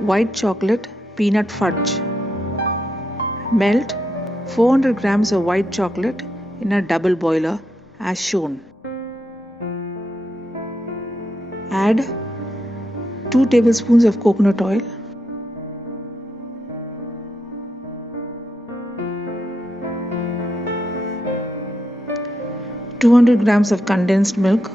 White Chocolate Peanut Fudge. Melt 400 grams of white chocolate in a double boiler as shown. Add 2 tablespoons of coconut oil, (200 grams of condensed milk),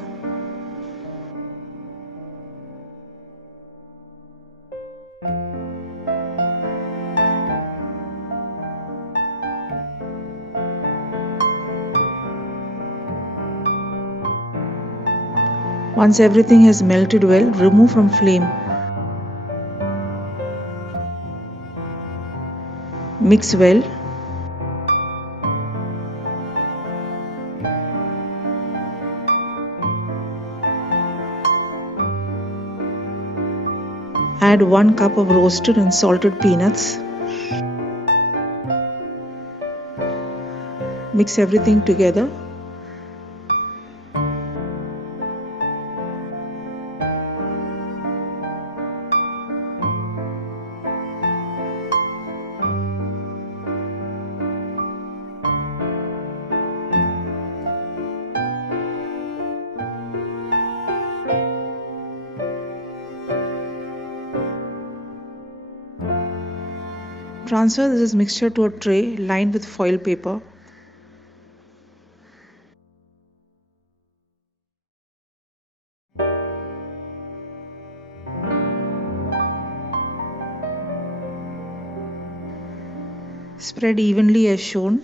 Once everything has melted well, remove from flame. Mix well. Add 1 cup of roasted and salted peanuts. Mix everything together. Transfer this mixture to a tray lined with foil paper. Spread evenly as shown.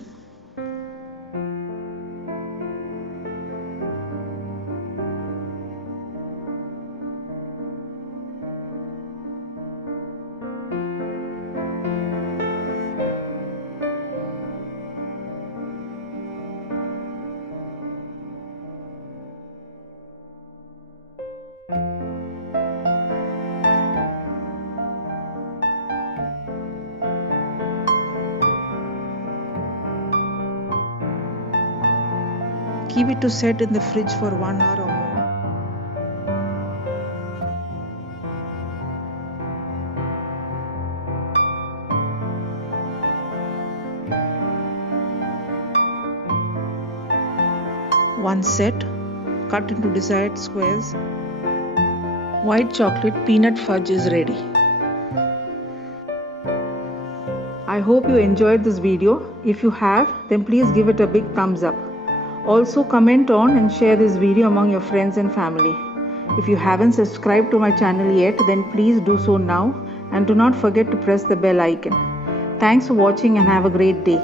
Keep it to set in the fridge for 1 hour or more. Once set, cut into desired squares. White chocolate peanut fudge is ready. I hope you enjoyed this video. If you have, then please give it a big thumbs up. Also comment on and share this video among your friends and family. If you haven't subscribed to my channel yet, then please do so now and do not forget to press the bell icon. Thanks for watching and have a great day.